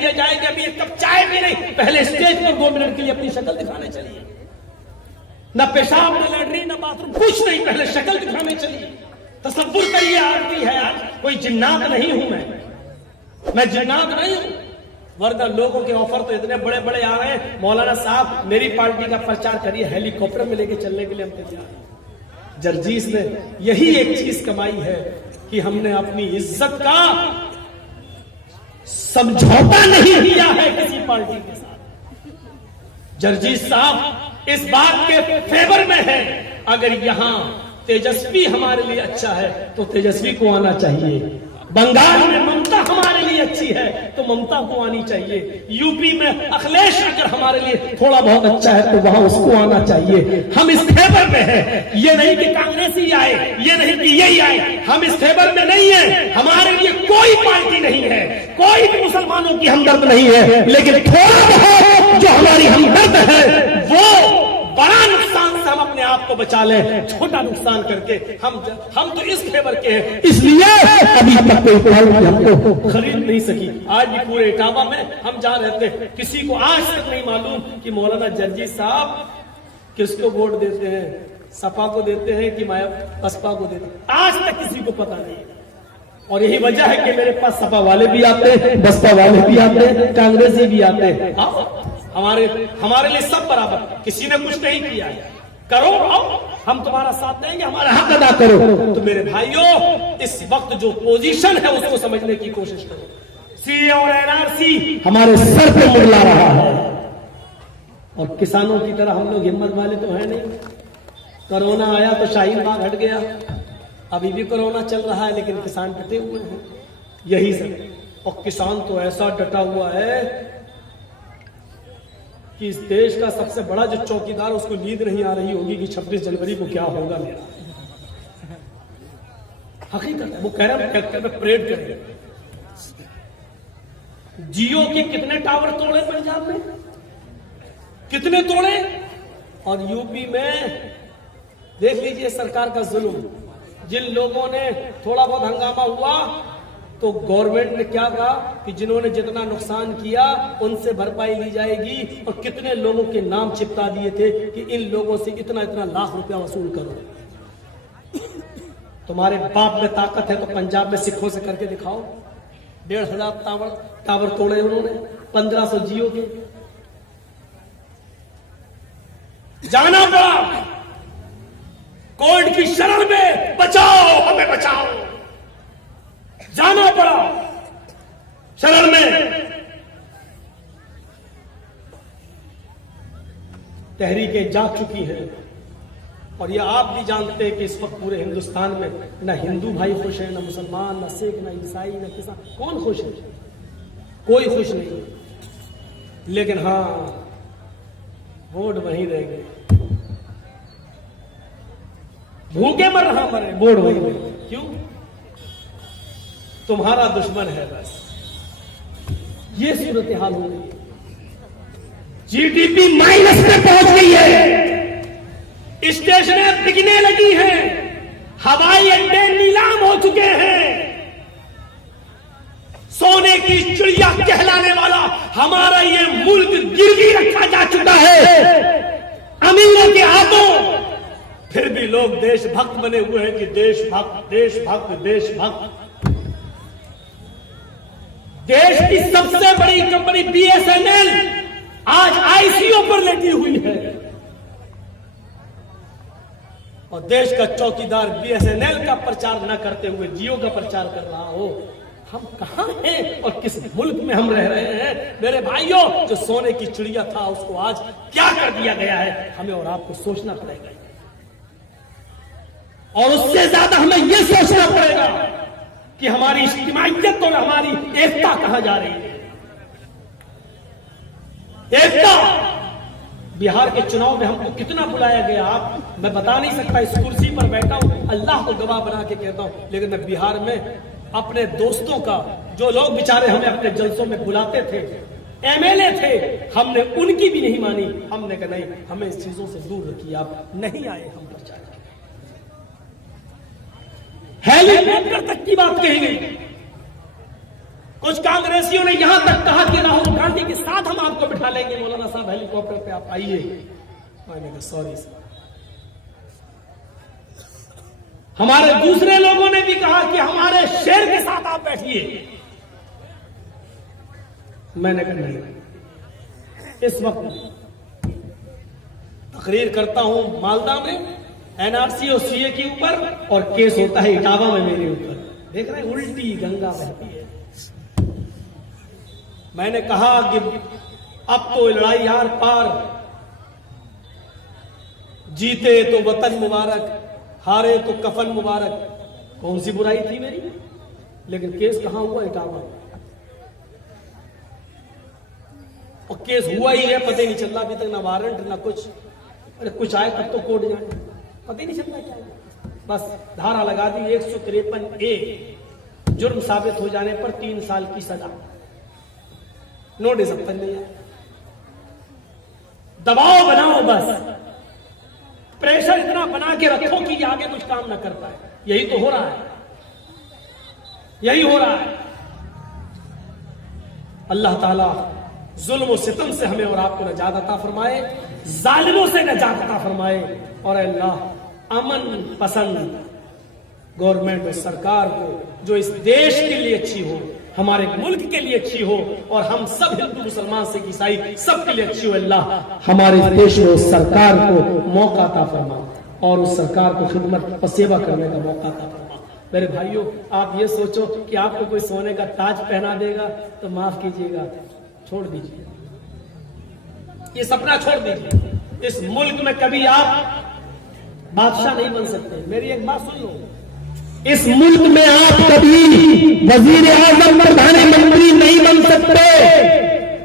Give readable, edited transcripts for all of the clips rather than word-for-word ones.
دیا جائے کہ ابھی ایک کپ چائے بھی نہیں، پہلے اسٹیج پر 2 منٹ کے لیے اپنی شکل دکھانے چلیے، نہ پیشاب نہ لیٹرین نہ باتھ روم کچھ نہیں، پہلے شکل دکھانے چلیے۔ تصور کریے آدمی ہے، آج کوئی جنات نہیں ہوں میں جنات نہیں ہوں، ورنہ لوگوں کے آفر تو اتنے بڑے بڑے آ رہے ہیں، مولانا صاحب میری پارٹی کا پرچار کریے، ہیلی کاپٹر میں لے کے چلنے کے لیے ہم تیار ہیں۔ جرجیس نے یہی ایک چیز کمائی ہے کہ ہم نے اپنی عزت کا سمجھوتا نہیں کیا ہے کسی پارٹی کے ساتھ۔ جرجیس صاحب اس بات کے فیور میں ہے، اگر یہاں تیجسوی ہمارے لیے اچھا ہے تو تیجسوی کو آنا چاہیے، بنگال میں ممتا ہمارے لیے اچھی ہے تو ممتا کو آنی چاہیے، یو پی میں اکھلیش اگر ہمارے لیے تھوڑا بہت اچھا ہے تو وہاں اس کو آنا چاہیے۔ ہم اس فیور میں ہیں، یہ نہیں کہ کانگریسی آئے، یہ نہیں کہ یہی آئے، ہم اس فیور میں نہیں ہیں، ہمارے لیے کوئی پارٹی نہیں ہے، کوئی بھی مسلمانوں کی ہمدرد نہیں ہے، لیکن تھوڑا بہت جو ہماری ہمدرد ہے وہ بڑا نقصان سے ہم اپنے آپ کو بچا لیں، چھوٹا نقصان کر کے ہم تو اس فیور کے ہیں، اس لیے ابھی تک کوئی پارٹی ہم کو خرید نہیں سکی۔ آج بھی پورے اٹاوا میں ہم جا رہے تھے، کسی کو آج تک نہیں معلوم کہ مولانا جرجیس صاحب کس کو ووٹ دیتے ہیں، سپا کو دیتے ہیں کہ بسپا کو دیتے ہیں، آج تک کسی کو پتا نہیں۔ اور یہی وجہ ہے کہ میرے پاس سپا والے بھی آتے ہیں، بسپا والے بھی آتے ہیں، کانگریسی بھی آتے ہیں، ہمارے لیے سب برابر، کسی نے کچھ نہیں کیا ہے، کرو آؤ ہم تمہارا ساتھ دیں گے، ہمارا حق ادا کرو۔ تو میرے بھائیوں اس وقت جو پوزیشن ہے اس کو سمجھنے کی کوشش کرو، سی اے اور این آر سی ہمارے سر پہ مڈلا رہا ہے، اور کسانوں کی طرح ہم لوگ ہمت والے تو ہیں نہیں۔ کرونا آیا تو شاہین باغ ہٹ گیا، ابھی بھی کرونا چل رہا ہے لیکن کسان ڈٹے ہوئے ہیں، یہی سب۔ اور کسان تو ایسا ڈٹا ہوا ہے کہ اس دیش کا سب سے بڑا جو چوکیدار اس کو نیند نہیں آ رہی ہوگی کہ 26 جنوری کو کیا ہوگا میرا، حقیقت ہے۔ وہ کہہ رہا ہے میں پریڈ کریں گے۔ جیو کے کتنے ٹاور توڑے پنجاب میں، کتنے توڑے، اور یو پی میں دیکھ لیجئے سرکار کا ظلم، جن لوگوں نے تھوڑا بہت ہنگامہ ہوا تو گورنمنٹ نے کیا کہا کہ جنہوں نے جتنا نقصان کیا ان سے بھرپائی لی جائے گی، اور کتنے لوگوں کے نام چپتا دیے تھے کہ ان لوگوں سے اتنا لاکھ روپیہ وصول کرو۔ تمہارے باپ میں طاقت ہے تو پنجاب میں سکھوں سے کر کے دکھاؤ، 1,500 ٹاور توڑے انہوں نے، 1500 جیو کے، جانا پڑا کورٹ کی شرح میں، بچاؤ ہمیں بچاؤ، جانا پڑا شرح میں۔ تحریکیں جاگ چکی ہیں، اور یہ آپ بھی جانتے ہیں کہ اس وقت پورے ہندوستان میں نہ ہندو بھائی خوش ہیں، نہ مسلمان، نہ سکھ، نہ عیسائی، نہ کسان، کون خوش ہے؟ کوئی خوش نہیں، لیکن ہاں ووٹ وہیں رہ گئے، بھوکے مر رہا مرے، ووٹ وہیں رہ گئے۔ کیوں؟ تمہارا دشمن ہے، بس یہ صورتحال ہو گئی ہے۔ جی ڈی پی مائنس میں پہنچ گئی ہے، اسٹیشنیں بکنے لگی ہیں، ہوائی اڈے نیلام ہو چکے ہیں، سونے کی چڑیا کہلانے والا ہمارا یہ ملک گروی رکھا جا چکا ہے امیروں کے ہاتھوں، پھر بھی لوگ دیش بھکت بنے ہوئے ہیں کہ دیش بھکت دیش بھکت دیش بھکت۔ دیش کی سب سے بڑی company B S N L آج آئی سی یو پر لیٹی ہوئی ہے، اور دیش کا چوکیدار بی ایس این ایل کا پرچار نہ کرتے ہوئے جیو کا پرچار کر رہا ہو۔ ہم کہاں ہیں اور کس ملک میں ہم رہ رہے ہیں؟ میرے بھائیوں، جو سونے کی چڑیا تھا اس کو آج کیا کر دیا گیا ہے، ہمیں اور آپ کو سوچنا پڑے گا، اور اس سے زیادہ ہمیں یہ سوچنا پڑے گا کہ ہماری اجتماعیت اور ہماری ایکتا کہاں جا رہی ہے۔ ایکتا، بہار کے چناؤ میں ہم کو کتنا بلایا گیا، آپ میں بتا نہیں سکتا، اس کرسی پر بیٹھا ہوں، اللہ کو گواہ بنا کے کہتا ہوں، لیکن میں بہار میں اپنے دوستوں کا، جو لوگ بیچارے ہمیں اپنے جلسوں میں بلاتے تھے، ایم ایل اے تھے، ہم نے ان کی بھی نہیں مانی، ہم نے کہا نہیں، ہمیں اس چیزوں سے دور رکھیے، آپ نہیں آئے ہم پر چاہے، ہیلی کاپٹر تک کی بات کہی گئی، کچھ کانگریسیوں نے یہاں تک کہا کہ راہل گاندھی کے ساتھ ہم آپ کو بٹھا لیں گے، مولانا صاحب ہیلی کاپٹر پہ آپ آئیے. میں نے کہا سوری سر. ہمارے دوسرے لوگوں نے بھی کہا کہ ہمارے شیر کے ساتھ آپ بیٹھیے. میں نے کہا نہیں، اس وقت تقریر کرتا ہوں مالدہ میں NRC اور CA کے اوپر، اور کیس ہوتا ہے اٹاوا میں میرے اوپر. دیکھ رہے ہیں الٹی گنگا بہتی ہے. میں نے کہا کہ اب تو لڑائی آر پار، جیتے تو وطن مبارک، ہارے تو کفن مبارک. کون سی برائی تھی میری؟ لیکن کیس کہاں ہوا؟ اٹاوا. اور کیس ہوا ہی ہے، پتہ ہی نہیں چل رہا ابھی تک، نہ وارنٹ نہ کچھ. ارے کچھ آئے تب تو کوٹ جائیں، پتہ ہی نہیں چل رہا کیا ہے. بس دھارا لگا دی 153A، جرم ثابت ہو جانے پر 3 سال کی سزا. نوٹس اب تک نہیں آیا. دباؤ بناؤ، بس پریشر اتنا بنا کے رکھو کہ یہ آگے کچھ کام نہ کر پائے. یہی تو ہو رہا ہے، یہی ہو رہا ہے. اللہ تعالیٰ ظلم و ستم سے ہمیں اور آپ کو نجات عطا فرمائے، ظالموں سے نجات عطا فرمائے. اور اللہ امن پسند گورنمنٹ اور سرکار کو جو اس دیش کے لیے اچھی ہو، ہمارے ملک کے لیے اچھی ہو، اور ہم سب ہندو مسلمان سکھ عیسائی سب کے لیے اچھی ہو. اللہ ہمارے دیش میں اس سرکار کو موقع عطا فرما، اور اس سرکار کو خدمت اور سیوا کرنے کا موقع عطا فرما. میرے بھائیوں، آپ یہ سوچو کہ آپ کو کوئی سونے کا تاج پہنا دے گا تو معاف کیجیے گا، چھوڑ دیجیے، یہ سپنا چھوڑ دیجیے. اس ملک میں کبھی آپ بادشاہ نہیں بن سکتے. میری ایک بات سن لو، اس ملک میں آپ کبھی وزیر اعظم پردھان منتری نہیں بن سکتے،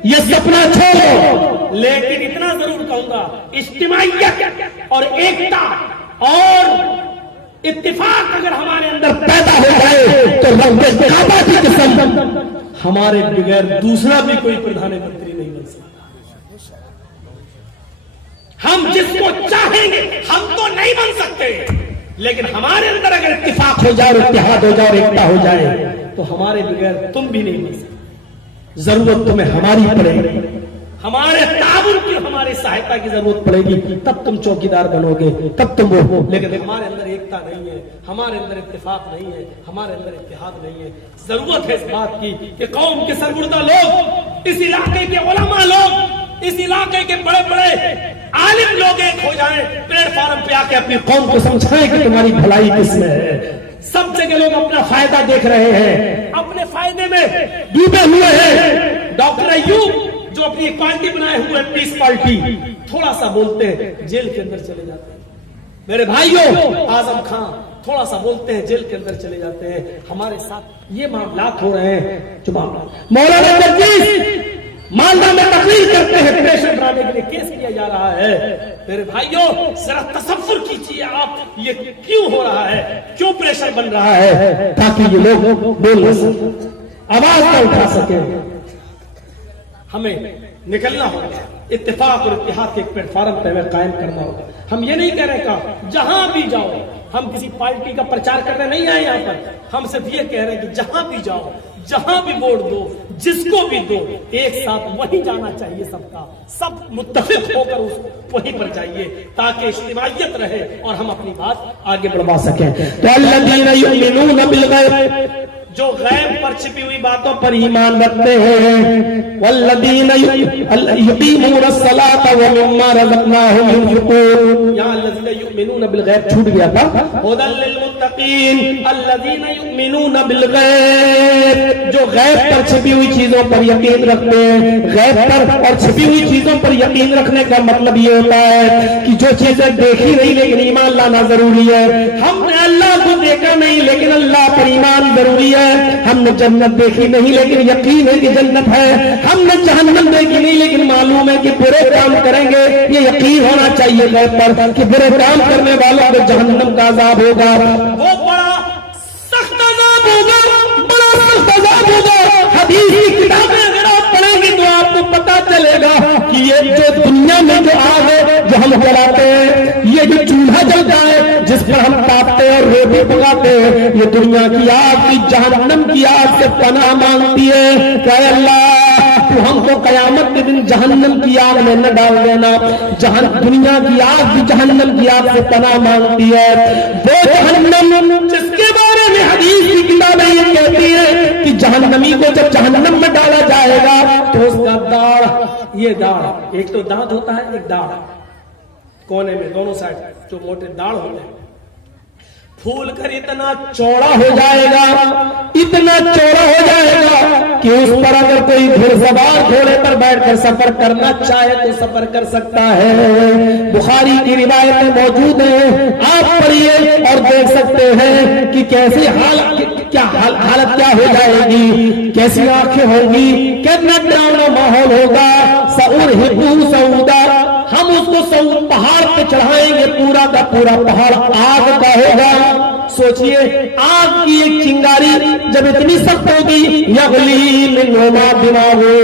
یہ سپنا چھوڑو. لیکن اتنا ضرور کہوں گا، اجتماعیت اور ایکتا اور اتفاق اگر ہمارے اندر پیدا ہو جائے تو رب کعبہ کی قسم ہمارے بغیر دوسرا بھی کوئی پردھان منتری نہیں بن سکتا. ہم جس کو چاہیں گے ہم تو نہیں بن سکتے، لیکن ہمارے اندر اگر اتفاق ہو جائے، اتحاد ہو جائے اور ایکتا ہو جائے تو ہمارے بغیر تم بھی نہیں بن سکتے. ضرورت تمہیں ہماری پڑے گی، ہمارے تعاون کی، ہماری سہایتا کی ضرورت پڑے گی، تب تم چوکیدار بنو گے، تب تم وہ. لیکن ہمارے اندر ایکتا نہیں ہے، ہمارے اندر اتفاق نہیں ہے، ہمارے اندر اتحاد نہیں ہے. ضرورت ہے اس بات کی کہ قوم کے سربردہ لوگ، اس علاقے کے علماء لوگ، اس علاقے کے بڑے بڑے عالم لوگ ایک ہو جائیں، پلیٹ فارم پہ آ کے اپنی قوم کو سمجھائیں کہ تمہاری بھلائی کس میں ہے. سب جگہ لوگ اپنا فائدہ دیکھ رہے ہیں، اپنے فائدے میں ڈوبے ہوئے ہیں. ڈاکٹر ایوب جو اپنی ایک پارٹی بنائے ہوئے پیس پارٹی، تھوڑا سا بولتے ہیں جیل کے اندر چلے جاتے ہیں. میرے بھائیوں، اعظم خان تھوڑا سا بولتے ہیں جیل کے اندر چلے جاتے ہیں. ہمارے ساتھ یہ معاملات ہو رہے ہیں جو معاملات مولانا جرجیس مالدہ میں تقریر کرتے ہیں، پریشر ڈرانے کے لیے کیس کیا جا رہا ہے. میرے بھائیوں، ذرا تصور کیجیے آپ یہ کیوں ہو رہا ہے، کیوں پریشر بن رہا ہے؟ تاکہ یہ لوگ بول نہ سکیں، آواز نہ اٹھا سکیں. ہمیں نکلنا ہوگا، اتفاق اور اتحاد کے ایک پلیٹ فارم پہ ہمیں قائم کرنا ہوگا. ہم یہ نہیں کہہ رہے کہ جہاں بھی جاؤ، ہم کسی پارٹی کا پرچار کرنے نہیں آئے یہاں پر. ہم صرف یہ کہہ رہے ہیں کہ جہاں بھی جاؤ، جہاں بھی ووٹ دو، جس کو بھی دو، ایک ساتھ وہیں جانا چاہیے. سب کا سب متفق ہو کر وہیں پر جائیے تاکہ اجتماعیت رہے اور ہم اپنی بات آگے بڑھوا سکیں. تو الذین یؤمنون بالغیب، جو غیب پر چھپی ہوئی باتوں پر ایمان رکھتے ہیں، والذین یقیمون الصلاۃ ومما رزقناہم ينفقون. یہاں الذین یؤمنون بالغیب چھوٹ گیا تھا. ھدی للمتقین، الذین یؤمنون بالغیب، جو غیب پر چھپی ہوئی چیزوں پر یقین رکھتے ہیں. غیب پر اور چھپی ہوئی چیزوں پر یقین رکھنے کا مطلب یہ ہوتا ہے کہ جو چیزیں دیکھی نہیں لیکن ایمان لانا ضروری ہے. ہم نے اللہ کو دیکھا نہیں لیکن اللہ پر ایمان ضروری ہے. ہم نے جنت دیکھی نہیں لیکن یقین ہے کہ جنت ہے. ہم نے جہنم دیکھی نہیں لیکن معلوم ہے کہ برے کام کریں گے، یہ یقین ہونا چاہیے غیب پر کہ برے کام کرنے والوں کو جہنم کا عذاب ہوگا. وہ بڑا سخت عذاب ہوگا، بڑا سخت عذاب ہوگا. حدیث کی کتابیں اگر آپ پڑھیں گے تو آپ کو پتا چلے گا کہ یہ جو دنیا میں جو آگ ہے جو ہم جلاتے ہیں، یہ جو چولہا جلتا ہے جس پر ہم تاپتے اور روٹی پکاتے ہیں، یہ دنیا کی آگ کی جہنم کی آگ سے پناہ مانگتی ہے کہ اے اللہ تو ہم کو قیامت کے دن جہنم کی آگ میں نہ ڈال دینا۔ دنیا کی آگ بھی جہنم کی آگ سے پناہ مانگتی ہے، وہ جہنم جس کے بارے میں حدیث کی کتابیں یہ کہتی ہے کہ جہنمی کو جب جہنم میں ڈالا جائے گا تو اس کا داڑھ، یہ داڑھ، ایک تو دانت ہوتا ہے، ایک داڑھ کونے میں دونوں سائڈ جو موٹے داڑھ ہوتے ہیں، پھول کر اتنا چوڑا ہو جائے گا، اتنا چوڑا ہو جائے گا کہ اس پر اگر کوئی گھڑسوار گھوڑے پر بیٹھ کر سفر کرنا چاہے تو سفر کر سکتا ہے۔ بخاری کی روایتیں موجود ہیں، آپ پڑھیے اور دیکھ سکتے ہیں کہ کیسی حالت کیا ہو جائے گی، کیسی آنکھیں ہوں گی، کتنا ڈراؤنا ماحول ہوگا۔ سأرهقه سعودا، ہم اس کو سعود پہاڑ پہ چڑھائیں گے، پورا کا پورا پہاڑ آگ کا ہوگا۔ سوچئے آگ کی ایک چنگاری جب اتنی سخت ہوگی، یغلی منہما دماغو،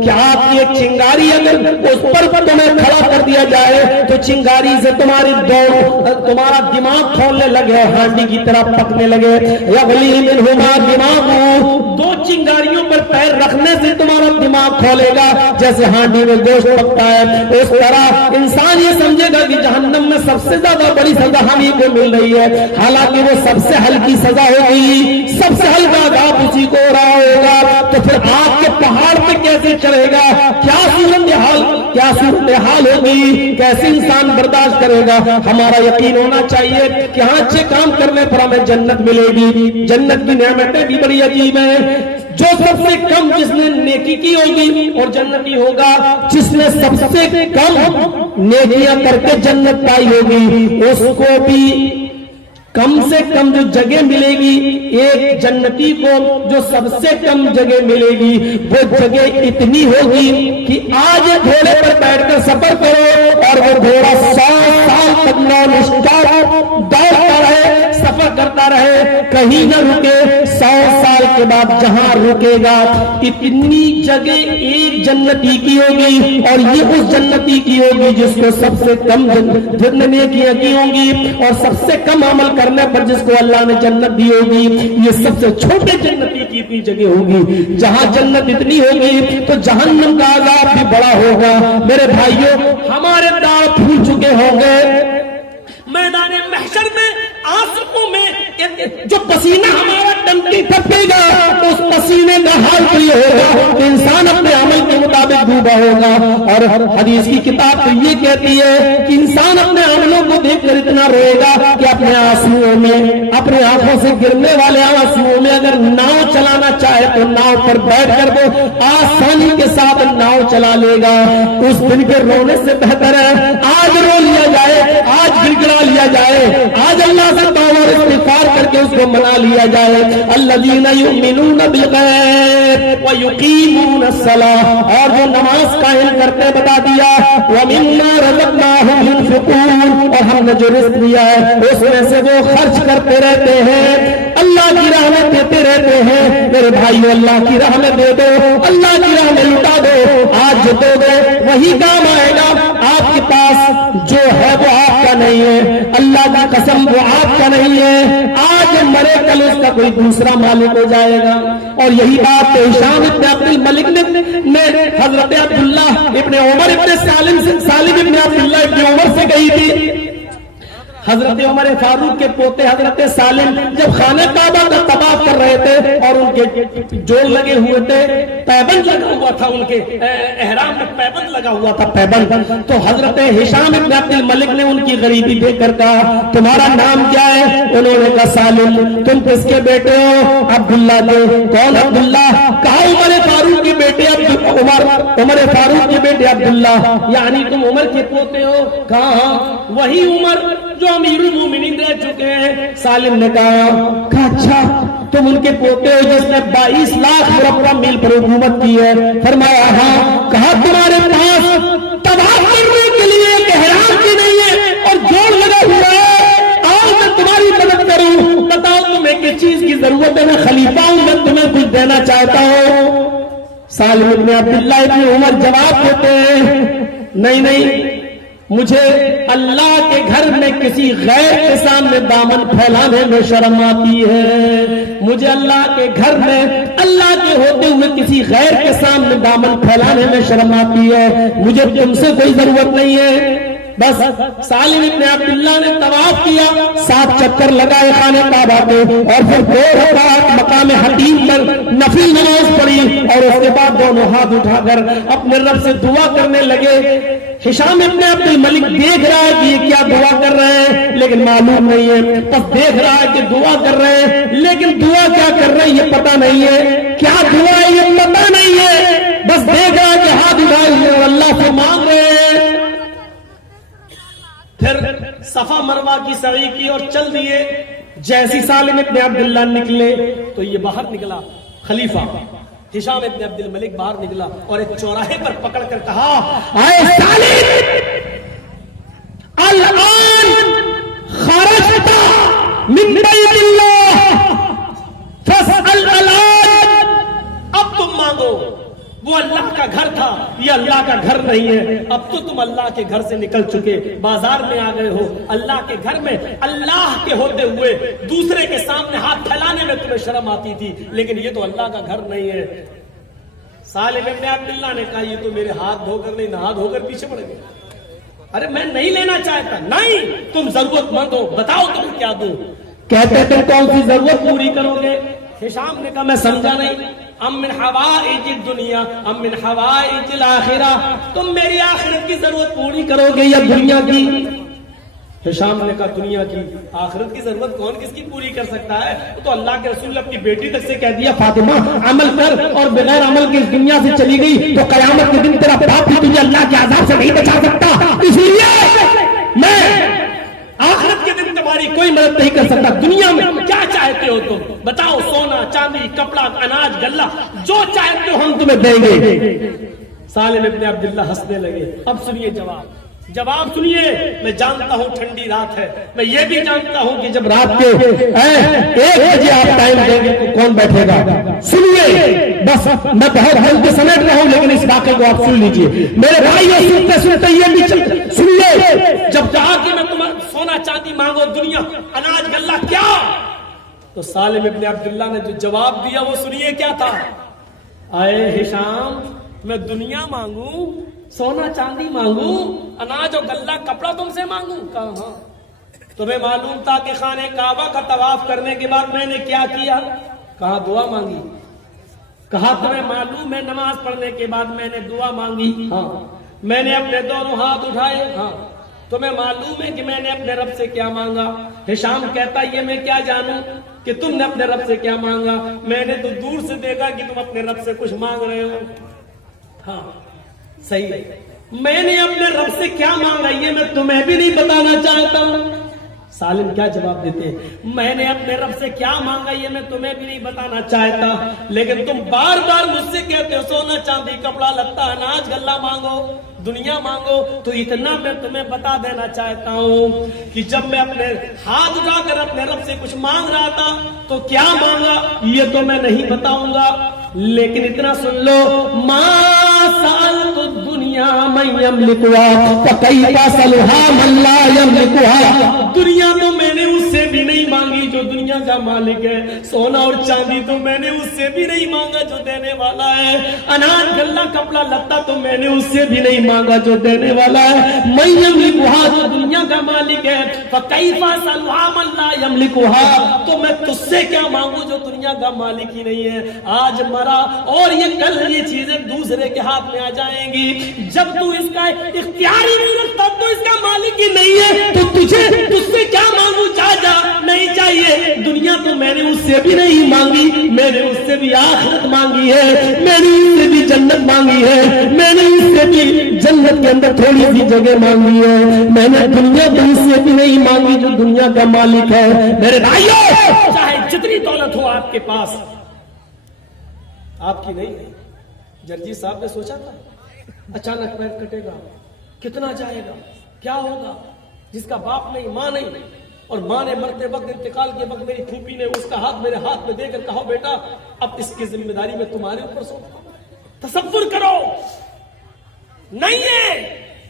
کہ آگ کی ایک چنگاری اگر اس پر تمہیں کھڑا کر دیا جائے تو چنگاری سے تمہارا دماغ کھولنے لگے، ہانڈی کی طرح پکنے لگے۔ یغلی منہما دماغو، دو چنگاریوں پر پیر رکھنے سے تمہارا دماغ کھولے گا جیسے ہانڈی میں گوشت پکتا ہے۔ اس طرح انسان یہ سمجھے گا کہ جہنم میں سب سے زیادہ بڑی سزا ہمیں کو مل رہی ہے، حالانکہ وہ سب سے ہلکی سزا ہوگی، سب سے ہلکا عذاب اسی کو ہو رہا ہوگا۔ تو پھر آگ کے پہاڑ پہ کیسے چڑھے گا، کیا صورتحال ہوگی، کیسے انسان برداشت کرے گا؟ ہمارا یقین ہونا چاہیے کہ ہاں اچھے کام کرنے پر ہمیں جنت ملے گی۔ جنت کی نعمتیں بھی بڑی عجیب ہیں۔ جو سب سے کم جس نے نیکی کی ہوگی اور جنتی ہوگا، جس نے سب سے کم نیکیاں کر کے جنت پائی ہوگی، اس کو بھی کم سے کم جو جگہ ملے گی، ایک جنتی کو جو سب سے کم جگہ ملے گی وہ جگہ اتنی ہوگی کہ آج گھوڑے پر بیٹھ کر سفر کرو اور وہ گھوڑا 100 سال تک نان اسٹاپ دوڑتا رہے، سفر کرتا رہے، کہیں نہ رکے، 100 سال کے بعد جہاں رکے گا اتنی جگہ ایک جنتی کی ہوگی، اور یہ اس جنتی کی ہوگی جس کو سب سے کم نیکیاں کی ہوں گی اور سب سے کم عمل کرنے پر جس کو اللہ نے جنت دی ہوگی۔ یہ سب سے چھوٹے جنتی کی اتنی جگہ ہوگی۔ جہاں جنت اتنی ہوگی تو جہنم کا عذاب بھی بڑا ہوگا۔ میرے بھائیوں، ہمارے داڑھ پھول چکے ہوں گے، میدان محشر میں آنسوں میں جو پسینہ ہمارا ٹمٹی ٹپے گا تو اس پسینے کا حال تو یہ ہوگا کہ انسان اپنے عمل کے مطابق ڈوبا ہوگا۔ اور حدیث کی کتاب تو یہ کہتی ہے کہ انسان اپنے عملوں کو دیکھ کر اتنا روئے گا کہ اپنے آنسوؤں میں، اپنے آنکھوں سے گرنے والے آنسوؤں میں اگر ناؤ چلانا چاہے تو ناؤ پر بیٹھ کر وہ آسانی کے ساتھ ناؤ چلا لے گا۔ اس دن کے رونے سے بہتر ہے آج رو لیا جائے، آج گڑگڑا لیا جائے، آج اللہ سے توبہ اور استغفار کر کے اس کو منا لیا جائے۔ الذین یؤمنون بالغیب ویقیمون الصلاۃ، اور جو نماز قائم کرتے بتا دیا، ومما رزقناہم ينفقون، اور ہم نے جو رزق دیا ہے اس میں سے وہ خرچ کرتے رہتے ہیں، اللہ کی راہ میں دیتے رہتے ہیں۔ میرے بھائیو، اللہ کی راہ میں دے دو، اللہ کی راہ میں لٹا دو، آج جو دو گے وہی کام آئے گا۔ آپ کے پاس جو ہے وہ آپ کا نہیں ہے، اللہ کی قسم وہ آپ کا نہیں ہے، آج مرے کل اس کا کوئی دوسرا مالک ہو جائے گا۔ اور یہی بات ہشام ابن عبد الملک نے حضرت عبداللہ ابن عمر ابن سالم ابن عبداللہ ابن عمر سے کہی تھی۔ حضرت عمر فاروق کے پوتے حضرت سالم جب خانہ کعبہ کا طواف کر رہے تھے اور ان کے جوڑ لگے ہوئے تھے، پیبند لگا ہوا تھا، ان کے احرام میں پیبند لگا ہوا تھا، پیبند، تو حضرت ہشام ابن عبد الملک نے ان کی غریبی دیکھ کر کہا تمہارا نام کیا ہے؟ انہوں نے کہا سالم۔ تم کس کے بیٹے ہو؟ عبداللہ کے۔ کون عبداللہ؟ کہا عمر فاروق کے بیٹے عمر فاروق کے بیٹے عبداللہ، یعنی تم عمر کے پوتے ہو؟ کہا ہاں، وہی عمر جو امیر المومنین رہ چکے ہیں۔ سالم نے کہا اچھا تم ان کے پوتے ہو جس نے 22 لاکھ مربع میل پر حکومت کی ہے؟ فرمایا ہاں۔ کہا تمہارے پاس طواف کرنے کے لیے ایک احرام بھی نہیں ہے اور جوڑ لگا ہوا ہے، آؤ میں تمہاری مدد کروں، بتاؤ تمہیں کس چیز کی ضرورت ہے، میں خلیفہ ہوں، میں تمہیں کچھ دینا چاہتا ہوں۔ سالم ابن عبداللہ ابن عمر جواب دیتے ہیں نہیں، مجھے اللہ کے گھر میں کسی غیر کے سامنے دامن پھیلانے میں شرم آتی ہے، مجھے اللہ کے گھر میں اللہ کے ہوتے ہوئے کسی غیر کے سامنے دامن پھیلانے میں شرم آتی ہے، مجھے تم سے کوئی ضرورت نہیں ہے۔ بس سالم ابن عبداللہ نے طواف کیا، 7 چکر لگائے خانہ کعبہ کے، اور پھر 2 رکعت مقام حتیم پر نفل نماز پڑھی، اور اس کے بعد دونوں ہاتھ اٹھا کر اپنے رب سے دعا کرنے لگے۔ ہشام ابن عبد الملک دیکھ رہا ہے کہ یہ کیا دعا کر رہے ہیں، لیکن معلوم نہیں ہے، بس دیکھ رہا ہے کہ دعا کر رہے ہیں، لیکن دعا کیا کر رہے ہیں یہ پتہ نہیں ہے، کیا دعا ہے یہ پتہ نہیں ہے، بس دیکھ رہا ہے کہ ہاتھ اٹھائے ہوئے اور اللہ سے مانگ رہے ہیں۔ پھر صفا مروہ کی سعی کی اور چل دیے۔ جیسی سالم ابن عبداللہ نکلے تو یہ باہر نکلا، خلیفہ ہشام ابن عبد الملک باہر نکلا اور ایک چوراہے پر پکڑ کر کہا، اے سالم، الان خرجت من بیت اللہ فاسأل الان، اب تم مانگو۔ وہ اللہ کا گھر تھا، یہ اللہ کا گھر نہیں ہے، اب تو تم اللہ کے گھر سے نکل چکے، بازار میں آ گئے ہو۔ اللہ کے گھر میں اللہ کے ہوتے ہوئے دوسرے کے سامنے ہاتھ پھیلانے میں تمہیں شرم آتی تھی، لیکن یہ تو اللہ کا گھر نہیں ہے۔ سالم ابن عبداللہ نے کہا یہ تو میرے ہاتھ دھو کر نہیں، نہا دھو کر پیچھے پڑ گئے۔ ارے میں نہیں لینا چاہتا، نہیں تم ضرورت مند ہو، بتاؤ تم کیا دوں۔ کہتے تم کون سی ضرورت پوری کرو گے؟ ہشام نے کہا میں سمجھا نہیں، ام من حوائج الدنیا ام من حوائج الآخرہ، تم میری آخرت کی ضرورت پوری کرو گے یا دنیا کی؟ ہشام نے کہا دنیا کی، آخرت کی ضرورت کون کس کی پوری کر سکتا ہے؟ تو اللہ کے رسول نے اپنی بیٹی تک سے کہہ دیا فاطمہ عمل کر، اور بغیر عمل کے اس دنیا سے چلی گئی تو قیامت کے دن تیرا باپ بھی تجھے اللہ کے عذاب سے نہیں بچا سکتا، اس لیے میں آخرت کے دن تمہاری کوئی مدد نہیں کر سکتا۔ دنیا میں کیا چاہتے ہو تم بتاؤ، سونا چاندی کپڑا اناج غلہ جو چاہتے ہو ہم تمہیں دیں گے۔ سالم ابن عبداللہ ہنسنے لگے۔ اب سنیے جواب سنیے، میں جانتا ہوں ٹھنڈی رات ہے، میں یہ بھی جانتا ہوں کہ جب رات کے 1 بجے آپ ٹائم دیں گے تو کون بیٹھے گا؟ سنیے، بس میں بہت ہل کے سمیٹ رہا ہوں لیکن اس واقعے کو آپ سن لیجئے میرے بھائیوں، سنتے سنتے یہ بھی سنیے۔ جب کہا کہ میں تمہیں سونا چاندی مانگو، دنیا اناج غلہ کیا، تو سالم ابن عبداللہ نے جو جواب دیا وہ سنیے کیا تھا۔ اے ہشام، میں دنیا مانگوں، سونا چاندی مانگوں، اناج و غلہ کپڑا تم سے مانگوں؟ کہا ہاں۔ تمہیں معلوم تھا کہ خانہ کعبہ کا طواف کرنے کے بعد میں نے کیا کیا؟ کہا دعا مانگی۔ کہا تمہیں معلوم ہے نماز پڑھنے کے بعد میں نے دعا مانگی؟ ہاں۔ میں نے اپنے دونوں ہاتھ اٹھائے؟ ہاں۔ تمہیں معلوم ہے کہ میں نے اپنے رب سے کیا مانگا؟ ہشام کہتا یہ میں کیا جانوں کہ تم نے اپنے رب سے کیا مانگا، میں نے تو دور سے دیکھا کہ تم اپنے رب سے کچھ مانگ رہے ہو۔ ہاں صحیح ہے، میں نے اپنے رب سے کیا مانگا یہ میں تمہیں بھی نہیں بتانا چاہتا ہوں۔ سالم کیا جواب دیتے ہیں؟ میں نے اپنے رب سے کیا مانگا یہ میں تمہیں بھی نہیں بتانا چاہتا، لیکن تم بار بار مجھ سے کہتے ہو سونا چاندی کپڑا لتا اناج غلہ مانگو، دنیا مانگو، تو اتنا میں تمہیں بتا دینا چاہتا ہوں کہ جب میں اپنے ہاتھ اٹھا کر اپنے رب سے کچھ مانگ رہا تھا تو کیا مانگا یہ تو میں نہیں بتاؤں گا، لیکن اتنا سن لو، ما سألت الدنیا من یملکها فکیف اسألها من لا یملکها، دنیا تو میں نے اس سے بھی نہیں مانگی جو دنیا کا مالک ہے، سونا اور چاندی تو میں نے اس سے بھی نہیں مانگا جو دینے والا ہے، اناج غلہ کپڑا لتا تو میں نے اس سے بھی نہیں مانگا جو دینے والا ہے، من یملکها جو دنیا کا مالک ہے، فکیف اسألها من لا یملکها، تو میں تجھ سے کیا مانگوں جو دنیا کا مالک ہی نہیں ہے۔ آج مرا اور یہ کل یہ چیزیں دوسرے کے ہاتھ میں آ جائیں گی، جب تو اس کا اختیار ہی نہیں رکھتا تو اس کا مالک ہی نہیں ہے تو تجھ سے کیا مانگوں؟ جا نہیں چاہیے، دنیا تو میں نے اس سے بھی نہیں مانگی، میں نے اس سے بھی آخرت مانگی ہے، میں نے اس سے بھی جنت مانگی ہے، میں نے اس سے بھی جنت کے اندر تھوڑی سی جگہ مانگی ہے، میں نے دنیا تو اس سے بھی نہیں مانگی جو دنیا کا مالک ہے۔ میرے بھائیو، چاہے جتنی دولت ہو آپ کے پاس، آپ کی نہیں ہے۔ جرجی صاحب نے سوچا تھا اچانک پیر کٹے گا، کتنا جائے گا، کیا ہوگا؟ جس کا باپ نہیں، ماں نہیں، اور ماں نے مرتے وقت انتقال کے وقت میری پھوپھی نے اس کا ہاتھ میرے ہاتھ میں دے کر کہا بیٹا اب اس کی ذمہ داری میں تمہارے اوپر سونپتا ہوں۔ تصور کرو، نہیں ہے